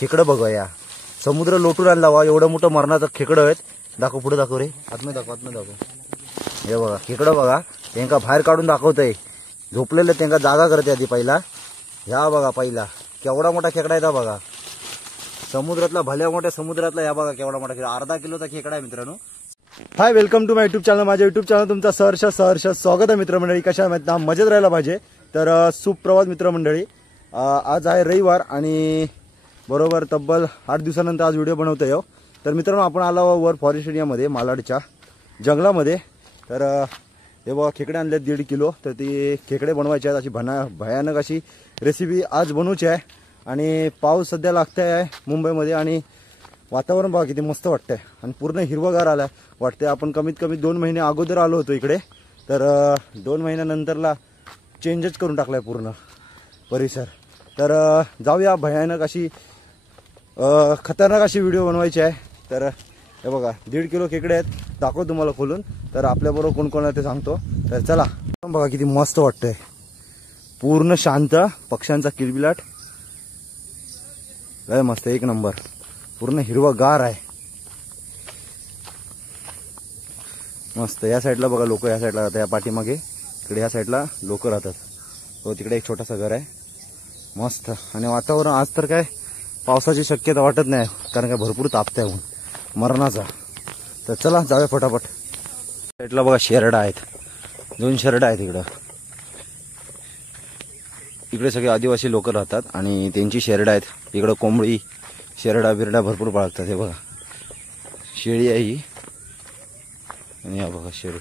खेकडं बघूया. समुद्र लोटून आणला वा, एवढं मोठं मरणाचं खेकडं आहेत. दाखव, पुढे दाखव रे, आतमध्ये दाखव, आतमध्ये दाखव. हे बघा खेकडं बघा, त्यांका बाहेर काढून दाखवतंय. झोपलेलं त्यांका जागा करते आधी. पहिला ह्या बघा, पहिला केवढा मोठा खेकडा आहे बघा. समुद्रातला, भल्या मोठ्या समुद्रातला. या बघा केवढा मोठा खेकडा, अर्धा किलोचा खेकडा आहे मित्रांनो. Hi, welcome to my YouTube channel. माझ्या युट्यूब चॅनल तुमचं सहर्ष स्वागत आहे मित्रमंडळी. कशा आहेत? मजेत राहायला पाहिजे. तर सुप्रभात मित्रमंडळी. आज आहे रविवार आणि बरोबर तब्बल 8 दिवसानंतर आज व्हिडिओ बनवतोय. तर मित्रांनो, आपण आलो वर फॉरेस्ट एरियामध्ये, मालाडच्या जंगलामध्ये. तर हे बघा खेकडे आणले 1.5 किलो. तर ती खेकडे बनवायचे आहेत. अशी भयानक अशी रेसिपी आज बनवायची आहे. आणि पाऊस सध्या लागतंय मुंबईमध्ये आणि वातावरण बघा किती मस्त वाटतंय आणि पूर्ण हिरवगार आलाय वाटतंय. आपण कमीत कमी 2 महिने अगोदर आलो होतो इकडे. तर 2 महिन्यानंतरला चेंजच करून टाकलाय पूर्ण परिसर. तर जाऊया, भयानक अशी खतरनाक अशी व्हिडिओ बनवायची आहे. तर हे बघा 1.5 किलो खेकडे आहेत, दाखव तुम्हाला खोलून. तर आपल्याबरोबर कोण कोण आहे ते सांगतो. तर चला. बघा किती मस्त वाटतंय, पूर्ण शांत, पक्ष्यांचा किलबिलाट लय मस्त, एक नंबर. पूर्ण हिरवगार आहे, मस्त. या साईडला बघा लोक, या साईडला राहतात, या पाठीमागे इकडे या साईडला लोक राहतात. हो, तिकडे एक छोटासा घर आहे, मस्त. आणि वातावरण आज तर काय पावसाची शक्यता वाटत नाही, कारण काय भरपूर तापतंय ऊन मरणाचा. तर चला जाऊया फटाफट. साईडला बघा शेरडा आहेत, 2 शेरडा आहेत इकडं. इकडे सगळे आदिवासी लोक राहतात आणि त्यांची शेरडा आहेत. इकडं कोंबडी, शेरडा बिरडा भरपूर पाळतात. हे बघा शेळी आहे ही, आणि हा बघा शेळी.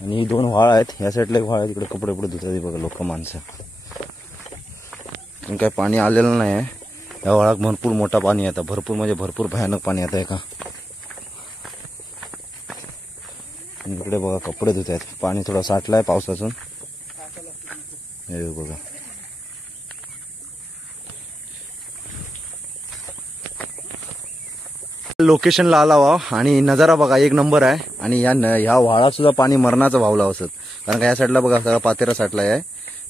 आणि 2 व्हाळ आहेत, ह्या साईडला एक व्हाळ आहे, तिकडे कपडे पुढे धुतात. बघा लोक, माणसं. पण काय पाणी आलेलं नाही आहे या व्हाळात. भरपूर मोठा पाणी येतं, भरपूर म्हणजे भरपूर भयानक पाणी येतं आहे का. इकडे बघा कपडे धुत आहेत, पाणी थोडं साठलंय पावसातून. हे बघा लोकेशनला आला वा आणि नजारा बघा एक नंबर आहे. आणि या व्हाळात सुद्धा पाणी मरणाचं वावला असत, कारण का या साईडला बघा सगळा पातेरा साठलाय आहे.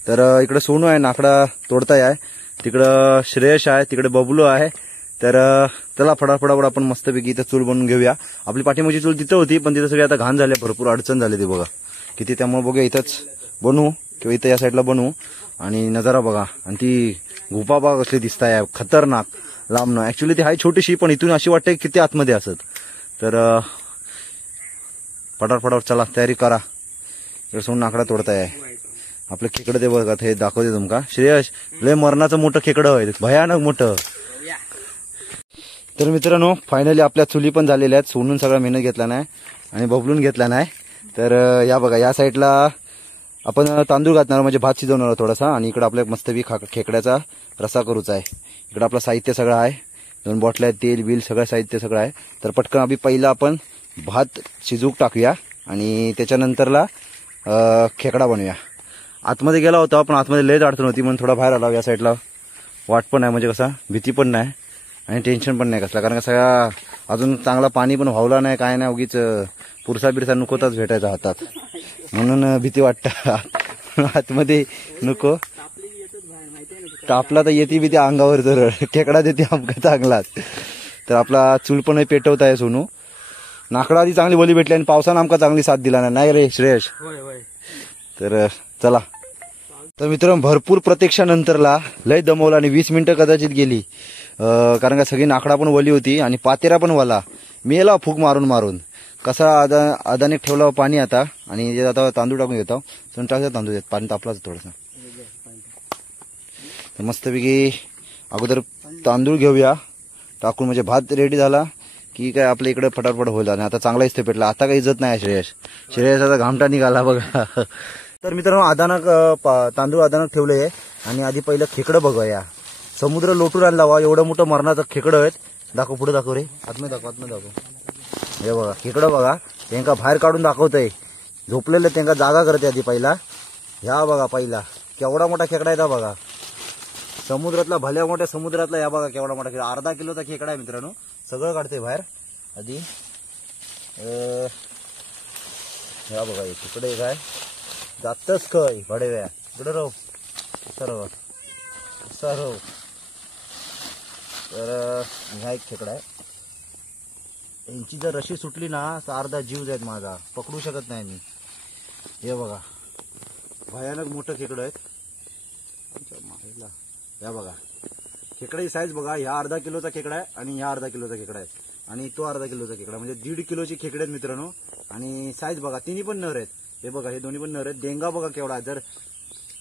तर इकडे सोनू आहे, नाकडा तोडताय आहे. तिकडं श्रेयश आहे, तिकडे बबलू आहे. तर चला फटाफट आपण मस्तपैकी इथं चूल बनवून घेऊया. आपली पाठीमागची चूल तिथं होती, पण तिथं सगळी आता घाण झाले, भरपूर अडचण झाली ती बघा किती. त्यामुळे बघूया इथंच बनवू किंवा इथं या साईडला बनवू. आणि नजारा बघा, आणि ती गुफा बघा कसली दिसताय, खतरनाक लांबणं. ऍक्च्युली ती आहे छोटीशी, पण इथून अशी वाटते किती आतमध्ये असत. तर फटाफट चला तयारी करा. इकडे सोडून नाकडा तोडताय आपलं खेकडं. ते बघा हे दाखवते तुमका. श्रेयश लय मरणाचं मोठं खेकडं आहे, भयानक मोठं. तर मित्रांनो, फायनली आपल्या चुली पण झालेल्या आहेत. सोडून सगळा मेहनत घेतला नाही आणि बबलून घेतला नाही. तर या बघा या साईडला आपण तांदूळ घातणार, म्हणजे भात शिजवणार थोडासा. आणि इकडे आपल्या मस्तपैकी खेकड्याचा रसा करूचा आहे. इकडे आपलं साहित्य सगळं आहे, 2 बॉटल्या आहेत, तेल बिल सगळं साहित्य सगळं आहे. तर पटकन आधी पहिला आपण भात शिजूक टाकूया आणि त्याच्यानंतरला खेकडा बनवूया. आतमध्ये गेला होता, पण आतमध्ये लयच अडचण होती म्हणून थोडा बाहेर आला. या साईडला वाट पण आहे, म्हणजे कसा भीती पण नाही आणि टेन्शन पण नाही कसला, कारण का सगळा अजून चांगला पाणी पण व्हावला नाही, काय नाही. उगीच पुरसा बिरसा नकोताच भेटायचा हातात, म्हणून भीती वाटतं. आतमध्ये नको, तापला तर येते भीती अंगावर, जर खेकडा देते आमका चांगलाच. तर आपला चूल पण पेटवत आहे सोनू. नाकडा आधी चांगली बोली भेटली आणि पावसानं आमका चांगली साथ दिला नाही रे श्रेयश. तर चला. तर मित्रांनो, भरपूर प्रतीक्षानंतरला लय दमवला आणि 20 मिनिटं कदाचित गेली, कारण का सगळी नाकडा पण वली होती आणि पातेरा पण वाला. मी याला फूक मारून कसा अदाने ठेवला पाणी आता. आणि आता तांदूळ टाकून घेतो, टाकायचं तांदूळ देत, पाणी तापलाच थोडंसं. तर मस्तपैकी अगोदर तांदूळ घेऊया टाकून, म्हणजे भात रेडी झाला की काय आपल्या इकडे फटाफट होईल. आणि आता चांगला इस्ते पेटला, आता काही इज्जत नाही श्रेयसाचा घामटा निघाला बघा. तर मित्रांनो, तांदूळ अदानक ठेवले आहे. आणि आधी पहिलं खेकडं बघूया. समुद्र लोटून आणला वा, एवढं मोठं मरणाचं खेकडं आहेत. दाखव, पुढे दाखव रे, आतमध्ये दाखव. हे बघा खेकडं बघा, त्यांका बाहेर काढून दाखवतंय. झोपलेलं त्यांका जागा करते आधी. पहिला ह्या बघा, पहिला केवढा मोठा खेकडा आहे बघा. समुद्रातला, भल्या मोठ्या समुद्रातला. या बघा केवढा मोठा खेकडा, अर्धा किलोचा खेकडा आहे मित्रांनो. सगळं काढते बाहेर आधी. ह्या बघा तिकडे काय जातच काय भडव्या, इकडे राहू, सरव. तर ह्या एक खेकडा आहे. यांची जर रशी सुटली ना तर अर्धा जीव जाईल माझा, पकडू शकत नाही मी. हे बघा भयानक मोठं खेकडं आहेत. या बघा खेकड्याची साईज बघा. ह्या अर्धा किलोचा खेकडा आहे आणि ह्या अर्धा किलोचा खेकडा आहे आणि तो अर्धा किलोचा खेकडा, म्हणजे 1.5 किलोची खेकडे आहेत मित्रांनो. आणि साईज बघा, तिन्ही पण नर आहेत. हे बघा हे दोन्ही पण नर आहेत. डेंगा बघा केवढा, जर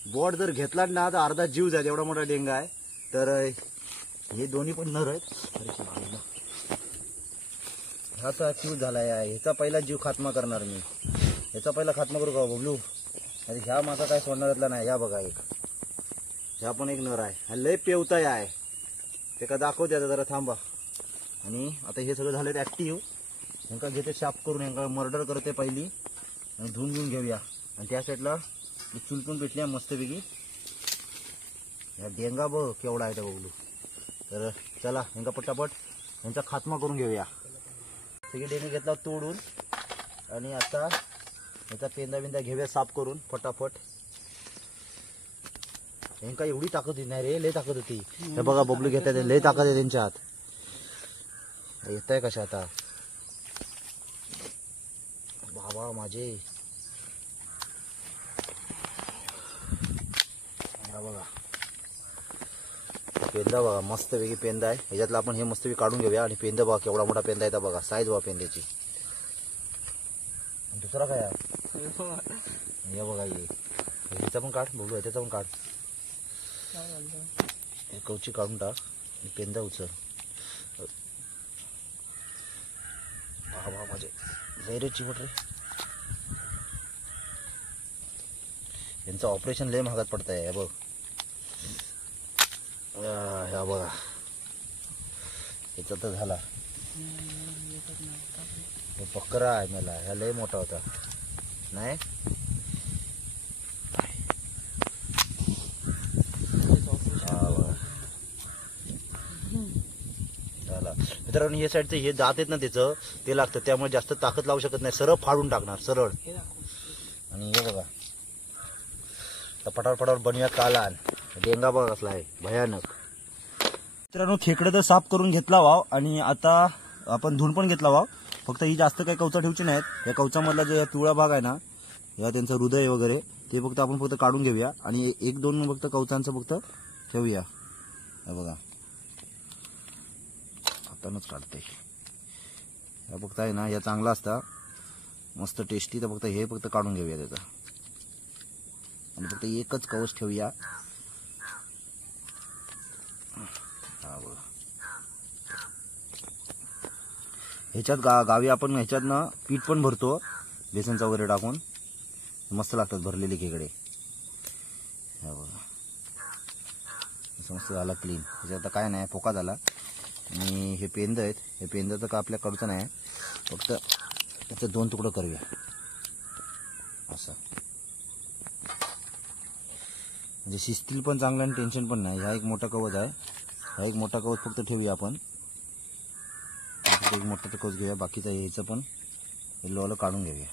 बोट जर घेतला ना तर अर्धा जीव जाईल, एवढा मोठा डेंगा आहे. तर हे दोन्ही पण नर आहेत. ह्याचा जीव झालाय, ह्याचा पहिला जीव खात्मा करणार मी. ह्याचा पहिला खात्मा करू का बबलू? अरे ह्या माझा काय सोडणारातला नाही. ह्या बघा एक, ह्या पण एक नर आहे. हा लय पेवताय आहे, ते का दाखवते आता जरा थांबा. आणि आता हे सगळं झालं ऍक्टिव्ह. ह्यांका घेते शाप करून, ह्यांका मर्डर करते पहिली आणि धुवून घेऊन घेऊया. आणि त्या साईडला चूल पण पेटली मस्तपैकी. ह्या डेंगा बघ केवढा आहे त्या बबलू. तर चला ह्यांका पटापट ह्यांचा खात्मा करून घेऊया. सगळे डेंगे घेतला तोडून आणि आता ह्याचा पेंदा बिंदा घेऊया साफ करून फटाफट. ह्यांका एवढी ताकद नाही रे, लय ताकद होती. हे बघा बबलू घेतात, लय ताकद आहे त्यांच्या हात. येत आहे कशा आता बाबा माझे. बघा पेंदा बघा मस्तपैकी पेंदा आहे. ह्याच्यातला आपण हे मस्तपैकी काढून घेऊया. आणि पेंदा बघा केवढा मोठा पेंदा आहे बघा, साईज बघा पेंद्याची. दुसरा काय हे बघा, ये ह्याचा पण काढ बघू, ह्याचा पण काढ. कवची काढून टाक आणि पेंदा उचल. बाबा माझे लय चिवट रे. यांचं ऑपरेशन लय महागात पडत आहे बघ. ह्या बघा याचा तर झाला. पकरा आहे मला, ह्या लय मोठा होता नाही. मित्रांनो हे साईडचं हे दात आहेत ना त्याचं ते लागतं, त्यामुळे जास्त ताकद लावू शकत नाही, सरळ फाडून टाकणार सरळ. आणि हे बघा पटावर बनवूया कालान. डेंगा बघा कसला आहे भयानक. मित्रांनो खेकडं तर साफ करून घेतला वाव आणि आता आपण धुवून पण घेतला वाव. फक्त ही जास्त काही कवचा ठेवची नाहीत. या कवचामधला जो पिवळा भाग आहे ना, या त्यांचं हृदय वगैरे ते फक्त आपण फक्त काढून घेऊया आणि 1-2 फक्त कवचांचं फक्त ठेवूया. हे बघा हातानच काढते. या फक्त आहे ना, या चांगला असता मस्त टेस्टी. तर फक्त हे फक्त काढून घेऊया त्याचा आणि फक्त एकच कवच ठेवूया. ह्याच्यात गावी आपण ह्याच्यातनं पीठ पण भरतो बेसनचा वगैरे टाकून, मस्त लागतात भरलेले खेकडे. हे बघा मस्त झाला क्लीन. ह्याच्यात आता काय नाही, फोका झाला. आणि हे पेंद आहेत, हे पेंदाचं का आपल्या कडचं नाही, फक्त त्याचे 2 तुकडं करूया असं, म्हणजे शिस्तील पण चांगलं आणि टेन्शन पण नाही. हा एक मोठा कवच आहे, हा एक मोठा कवच फक्त ठेवूया आपण. एक मोठा कवच घेऊया, बाकीचं ह्याचं पण लोलं काढून घेऊया.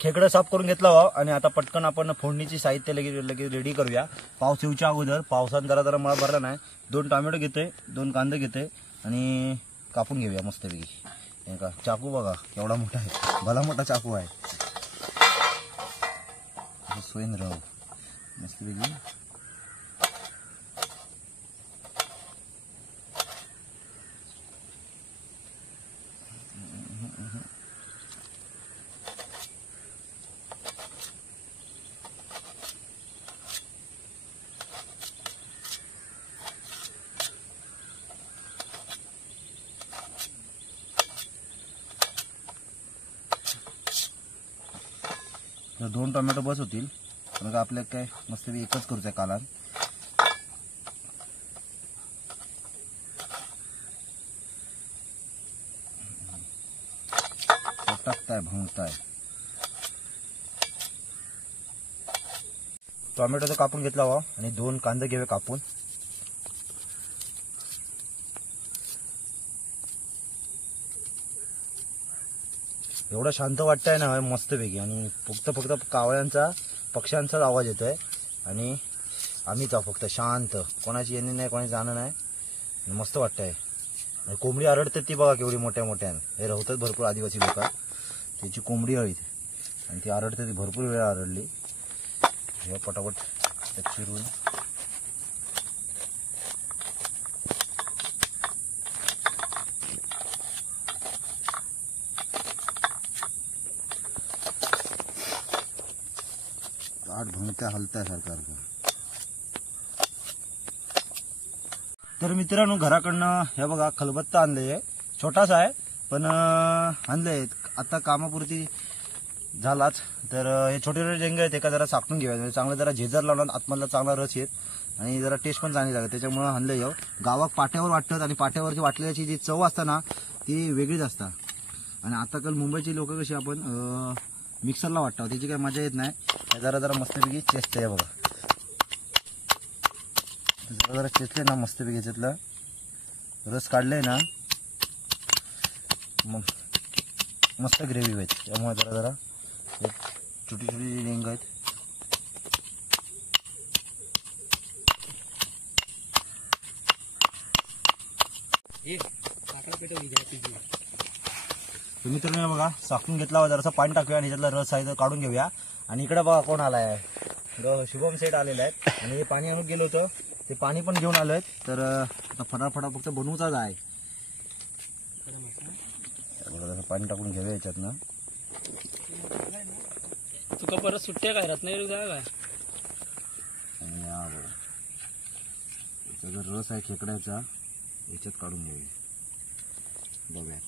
खेकडं साफ करून घेतला वा आणि आता पटकन आपण फोडणीची साहित्य लगेच रेडी करूया. पाऊस येऊच्या अगोदर, पावसात जरा मळा भरला नाही. 2 टोमॅटो घेतोय, 2 कांदे घेतोय आणि कापून घेऊया मस्तपैकी. का चाकू बघा केवढा मोठा आहे, भला मोठा चाकू आहे. सोयन राहू मस्तपैकी. तर 2 टोमॅटो बस होतील. मग आपल्याला काय मस्तपैकी एकच करूचा कालान. टाकताय भंगताय. टोमॅटो कापून घेतला वा आणि 2 कांदे घेऊया कापून. एवढं शांत वाटतंय ना मस्तपैकी. आणि फक्त कावळ्यांचा पक्ष्यांचाच आवाज येतोय. आणि आम्हीच आहो फक्त शांत, कोणाची येणे नाही, कोणाची जाणं नाही, मस्त वाटतंय. कोंबडी आरडते ती बघा केवढी मोठ्या मोठ्यानं. हे राहतात भरपूर आदिवासी लोक, त्याची कोंबडी आहे आणि ती आरडते, ती भरपूर वेळा आरडली. हे पटापट चिरून आठ भंगत्या हलताय सारखं. तर मित्रांनो घराकडनं हे बघा खलबत्ता आणले, छोटासा आहे पण आणले आता कामापुरती झालाच. तर हे छोटे छोटे जेंगे आहेत एका जरा साकून घेऊया, म्हणजे चांगलं जरा झेजर लावून आतमधला चांगला रस येत आणि जरा टेस्ट पण चांगली लागते, त्याच्यामुळे आणलं येऊ. गावात पाट्यावर वाटतात आणि पाट्यावरची वाटल्याची जी चव असते ना ती वेगळीच असतात. आणि आता काल मुंबईची लोक कशी आपण मिक्सरला वाटतात, त्याची काही मजा येत नाही. जरा जरा मस्तपैकी चेचते बघा, जरा जरा चेचले ना मस्तपैकी याच्यातलं रस काढले ना मग मस्त ग्रेव्ही व्हायची. त्यामुळे जरा जरा छोटी छोटी जी रिंग आहेत तुम्ही तर बघा साकून घेतला, जरासा पाणी टाकूया आणि ह्याच्यातला रस आहे तर काढून घेऊया. आणि इकडे बघा कोण आलाय, शुभम सेठ आलेला आहे आणि हे पाणी आणून गेलो होतं ते पाणी पण घेऊन आलोय. तर आता फटाफटा फक्त बनवूचाच आहे. पाणी टाकून घेऊया याच्यातनं. तुका परत सुट्ट्या काय रत्नागिरी जा काय याचा जो रस आहे खेकड्याचा याच्यात काढून घेऊया बघूयात.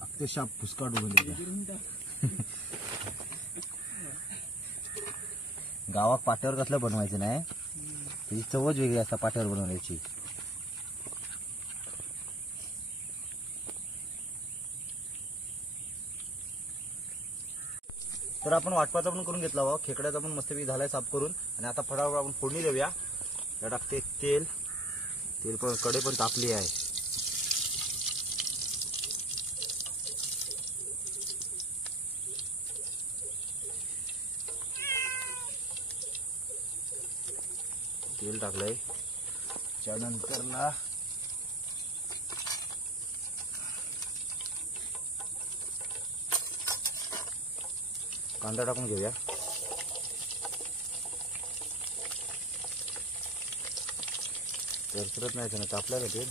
अक्षरशः फुसका डुबून गावात पाट्यावर कसलं बनवायचं नाही, त्याची चवच वेगळी असता पाट्यावर बनवण्याची. तर आपण वाटपाचा पण करून घेतला, खेकड्याचा पण मस्तपैकी झालाय साफ करून. आणि आता फटाफट आपण फोडणी देऊया. या टाकते तेल, तेल पण कडे पण तापली आहे. तेल टाकलंय, त्यानंतरला कांदा टाकून घेऊया. तरसरत नाही त्यानं तापल्याला तेल.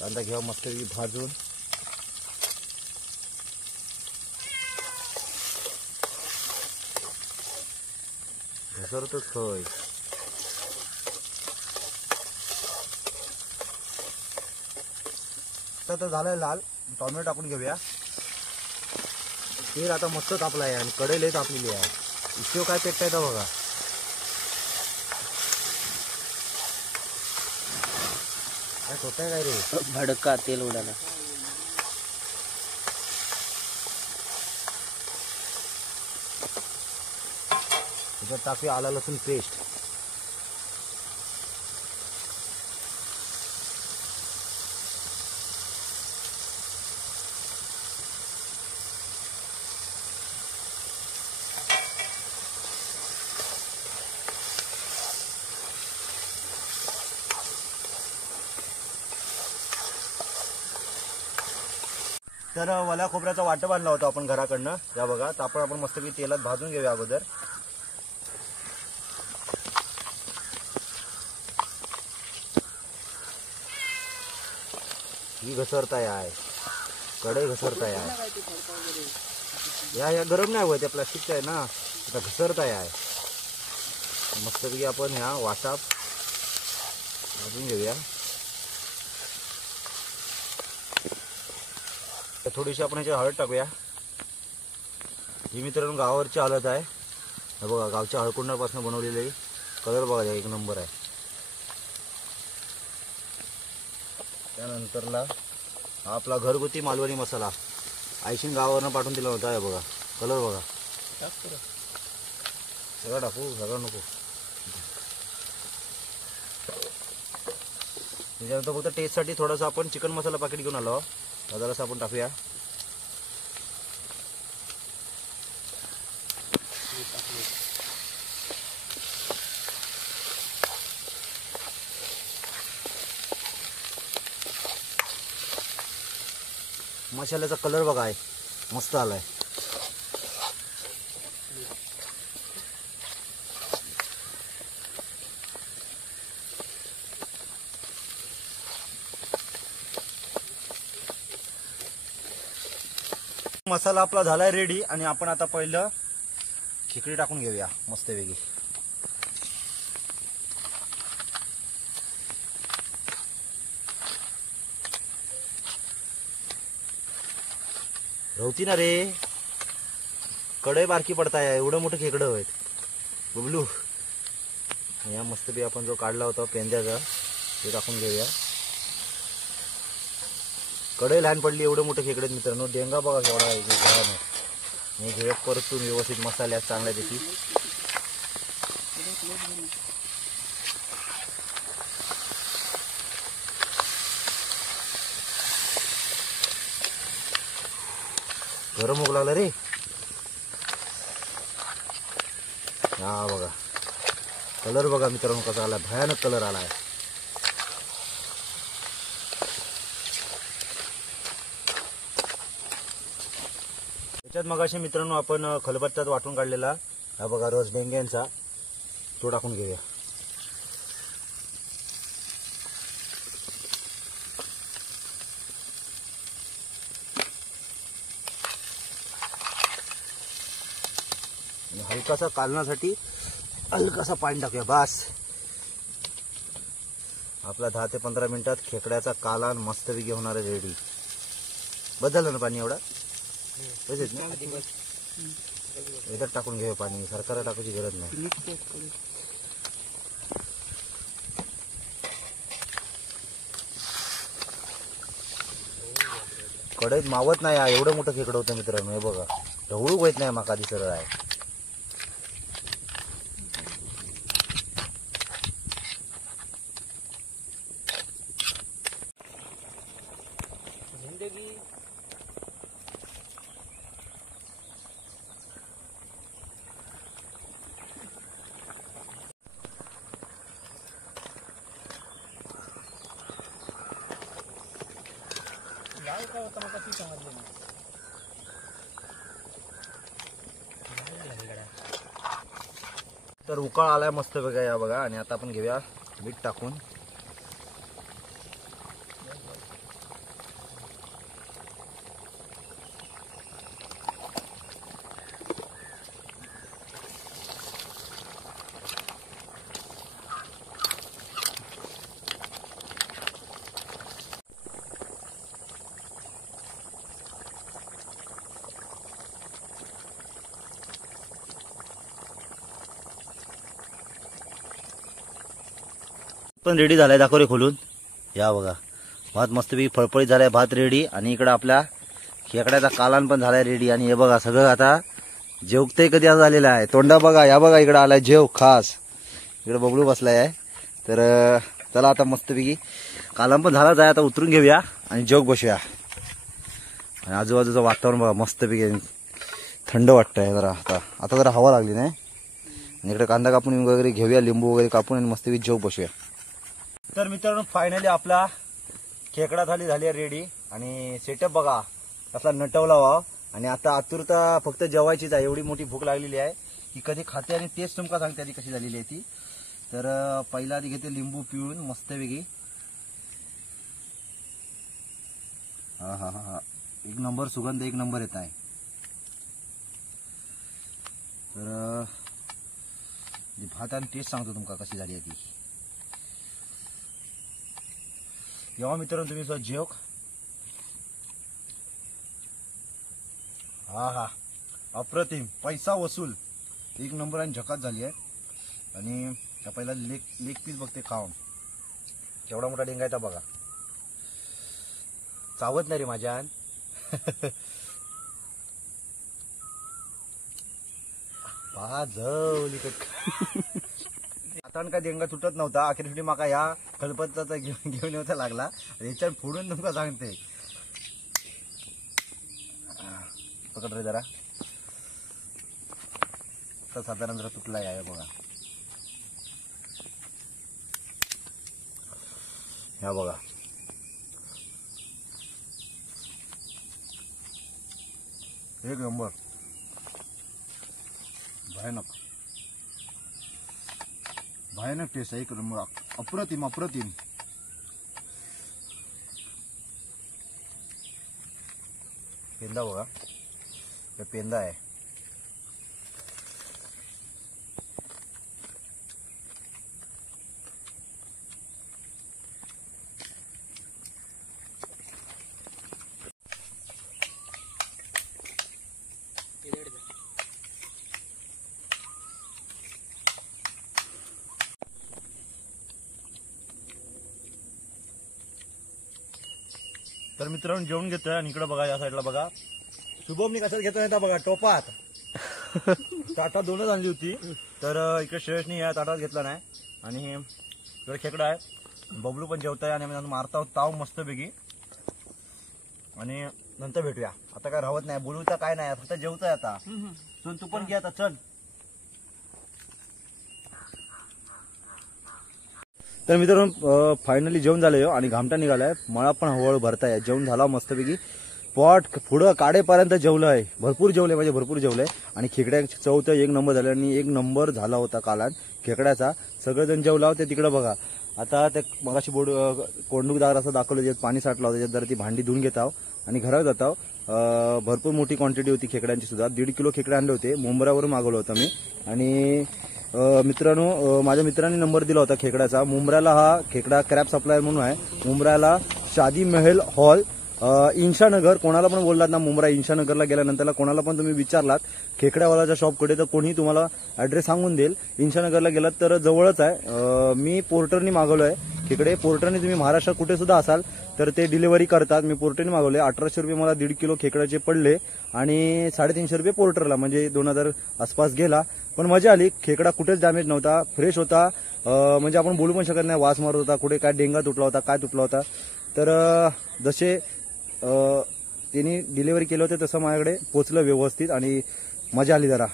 कांदा घ्यावा मस्तपैकी भाजून. घसरतच खय. तर झालंय लाल. टोमॅटो टाकून घेऊया. तेल आता मस्त तापलं आहे आणि कढई तापलेली आहे. इतकं काय पेटतायत बघा. काय होतंय काय रे, भडका तेल उडाला. त्याच्यात टाकूया आला लसूण पेस्ट. तर वल्या खोबऱ्याचा वाटप आणला होता आपण घराकडनं. या बघा, तर आपण मस्तपैकी तेलात भाजून घेऊया अगोदर. ही घसरताय आहे, कढई घसरताय आहे. या गरम नाही होत, त्या प्लास्टिकच्या आहे ना, आता घसरताय आहे. मस्तपैकी आपण ह्या वाटाप भाजून घेऊया. थोडीशी आपण ह्याची हळद टाकूया. ही मित्रांनो गावावरची हळद आहे. हे बघा, गावच्या हळकुंडापासून बनवलेली. कलर बघा एक नंबर आहे. त्यानंतरला हा आपला घरगुती मालवणी मसाला आयशीन गावावरनं पाठवून दिला होता. हे बघा कलर बघा. सगळं टाकू, सगळं नको. त्याच्यानंतर फक्त टेस्टसाठी थोडासा आपण चिकन मसाला पाकिट घेऊन आलो. जरासं आपण टाकूया. मसाल्याचा कलर बघा आहे मस्त आलाय. मसाला आपला झालाय रेडी आणि आपण आता पहिलं खेकडी टाकून घेऊया मस्त वेगळी. रवती ना रे, कडे बारकी पडताय. एवढं मोठं खेकडं आहेत बबलू. या मस्त बी आपण जो काढला होता पेंद्याचा ते टाकून घेऊया. कडे लहान पडली, एवढं मोठं खेकडे मित्रांनो. डेंगा बघा केवढा आहे. मी घेऊया परतून व्यवस्थित मसाल्यात चांगल्या त्याची. गरम होऊ लागला रे. हा बघा कलर बघा मित्रांनो कसा आला, भयानक कलर आलाय. त्याच्यात मगाशी मित्रांनो आपण खलबत्त्यात वाटून काढलेला हा बघा रस डेंग्यांचा तो टाकून घेऊया. हलकासा कालण्यासाठी हलकासा पाणी टाकूया बस. आपला 10 ते 15 मिनिटात खेकड्याचा कालान मस्तपैकी होणार आहे रेडी. बदललं ना पाणी एवढा याच्यात टाकून घेऊया पाणी. सरकारला टाकायची गरज नाही. कढईत मावत नाही. एवढं मोठं खेकडं होतं मित्रांनो. हे बघा ढवळूक होत नाही माका आधी सरळ आहे. तर उकाळ आलाय मस्त बघा. या बघा आणि आता आपण घेऊया मीठ टाकून. पण रेडी झालाय, दाखव रे खोलून. या बघा भात मस्तपैकी फळफळीत झालाय. भात रेडी आणि इकडं आपला खेकड्याचा कालान पण झालाय रेडी. आणि हे बघा सगळं आता जेवतय कधी आज झालेलं आहे. तोंडा बघा. या बघा इकडं आलाय जेव खास. इकडे बबलू बसलाय आहे. तर चला आता मस्तपैकी कालान पण झालाच आहे. आता उतरून घेऊया आणि जेव बसूया. आणि आजूबाजूचं वातावरण बघा मस्तपैकी थंड वाटतंय जरा. आता जरा हवा लागली नाही. आणि इकडे कांदा कापून वगैरे घेऊया, लिंबू वगैरे कापून आणि मस्तपैकी जेव बसूया. तर मित्रांनो फायनली आपला खेकडा थाली झाली आहे रेडी. आणि सेटअप बघा कसला नटवला व्हा. आणि आता आतुरता फक्त जेवायचीच आहे. एवढी मोठी भूक लागलेली आहे की कधी खाते. आणि टेस्ट तुमका सांगते आधी कशी झालेली आहे ती. तर पहिला आधी घेते लिंबू पिळून मस्तपैकी. हा हा हा एक नंबर सुगंध, एक नंबर येत आहे. तर भात आणि टेस्ट सांगतो तुमका कशी झाली आहे ती. जेव्हा मित्रांनो तुम्ही सुद्धा जेव. हा हा अप्रतिम, पैसा वसूल, एक नंबर आणि झकात झाली आहे. आणि त्या पहिला लेग पीस बघते खाऊन केवढा मोठा डेंगायचा बघा. चावत नाही रे माझ्या. पाजवली आता काय देंगा तुटत नव्हता. अखेर शेवटी माका या खलपत्ताचा घेऊन येऊचा लागला. याच्यात फोडून तुमका सांगते. पकड रे जरा. तर साधारण जरा तुटला आहे बघा. ह्या बघा. एक नंबर. भयानक भयानक टेस्ट आहे. एक नंबर. अप्रतिम अप्रतिम. पेंदा बघा. हे पेंदा आहे. तर मित्रांनो जेवण घेतोय आणि इकडे बघा या साईडला बघा शुभमनी कशात घेतोय आता बघा टोपात. ताटात दोनच आणली होती. तर इकडे श्रेयसनी या ताटात घेतला नाही. आणि इकडे खेकडा आहे. बबलू पण जेवताय आणि आम्ही मारता ताव मस्तपैकी. आणि नंतर भेटूया. आता काय राहत नाही बोलूचा काय नाही फक्त जेवताय आता. चल तू पण घे आता चल. तर मित्रांनो फायनली जेवण झालं आणि घामटा निघालाय. मला पण हळूहळू भरताय. जेवण झाला मस्तपैकी. पॉट पुढं काढेपर्यंत जेवलं आहे. भरपूर जेवलंय म्हणजे भरपूर जेवलंय. आणि खेकड्याची चव तर एक नंबर झाली. आणि एक नंबर झाला होता कालान खेकड्याचा. सगळेजण जेवला होते तिकडे बघा. आता ते मगाशी कोंडूकदार असं दाखवलं ज्यात पाणी साठलं होतं. त्यात जरा ती भांडी धुवून घेताव आणि घरात जाताव. भरपूर मोठी क्वांटिटी होती खेकड्यांची सुद्धा. 1.5 किलो खेकडे आणले होते. मुंब्रावरून मागवलं होतं मी. आणि मित्रांनो माझ्या मित्रांनी नंबर दिला होता खेकड्याचा. मुंब्राला हा खेकडा क्रॅप सप्लायर म्हणून आहे. मुंब्राला शादी महल हॉल इंशानगर. कोणाला पण बोललात ना मुंब्रा इंशानगरला गेल्यानंतर कोणाला पण तुम्ही विचारलात खेकड्यावालाच्या शॉपकडे तर कोणी तुम्हाला ऍड्रेस सांगून देईल. इंशानगरला गेलात तर जवळच आहे. मी पोर्टरनी मागवलोय खेकडे. पोर्टरने तुम्ही महाराष्ट्रात कुठे सुद्धा असाल तर ते डिलिव्हरी करतात. मी पोर्टरने मागवले. 1800 रुपये मला 1.5 किलो खेकड्याचे पडले. आणि 350 रुपये पोर्टरला म्हणजे 2000 आसपास गेला. पण मजा आली. खेकडा कुठेच डॅमेज नव्हता. फ्रेश होता. म्हणजे आपण बोलू पण शकत नाही. वास मारत होता. कुठे काय डेंगा तुटला होता काय तुटला होता. तर जसे त्यांनी डिलिव्हरी केले होते तसं माझ्याकडे पोचलं व्यवस्थित. आणि मजा आली जरा.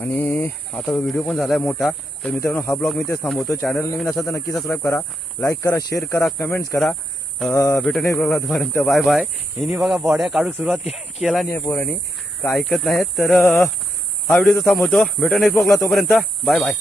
आणि आता व्हिडिओ पण झालाय मोठा. तर मित्रांनो हा ब्लॉग मी तेच थांबवतो. चॅनल नवीन असेल तर नक्की सबस्क्राईब करा. लाईक करा. शेअर करा. कमेंट्स करा. भेटून एक ब्लॉगपर्यंत बाय बाय. हिनी बघा बॉड्या काढून सुरुवात केला नाही पोरांनी. काय ऐकत नाहीत. तर हा व्हिडिओ थांबवतो. भेटून एक ब्लॉगला तोपर्यंत बाय बाय.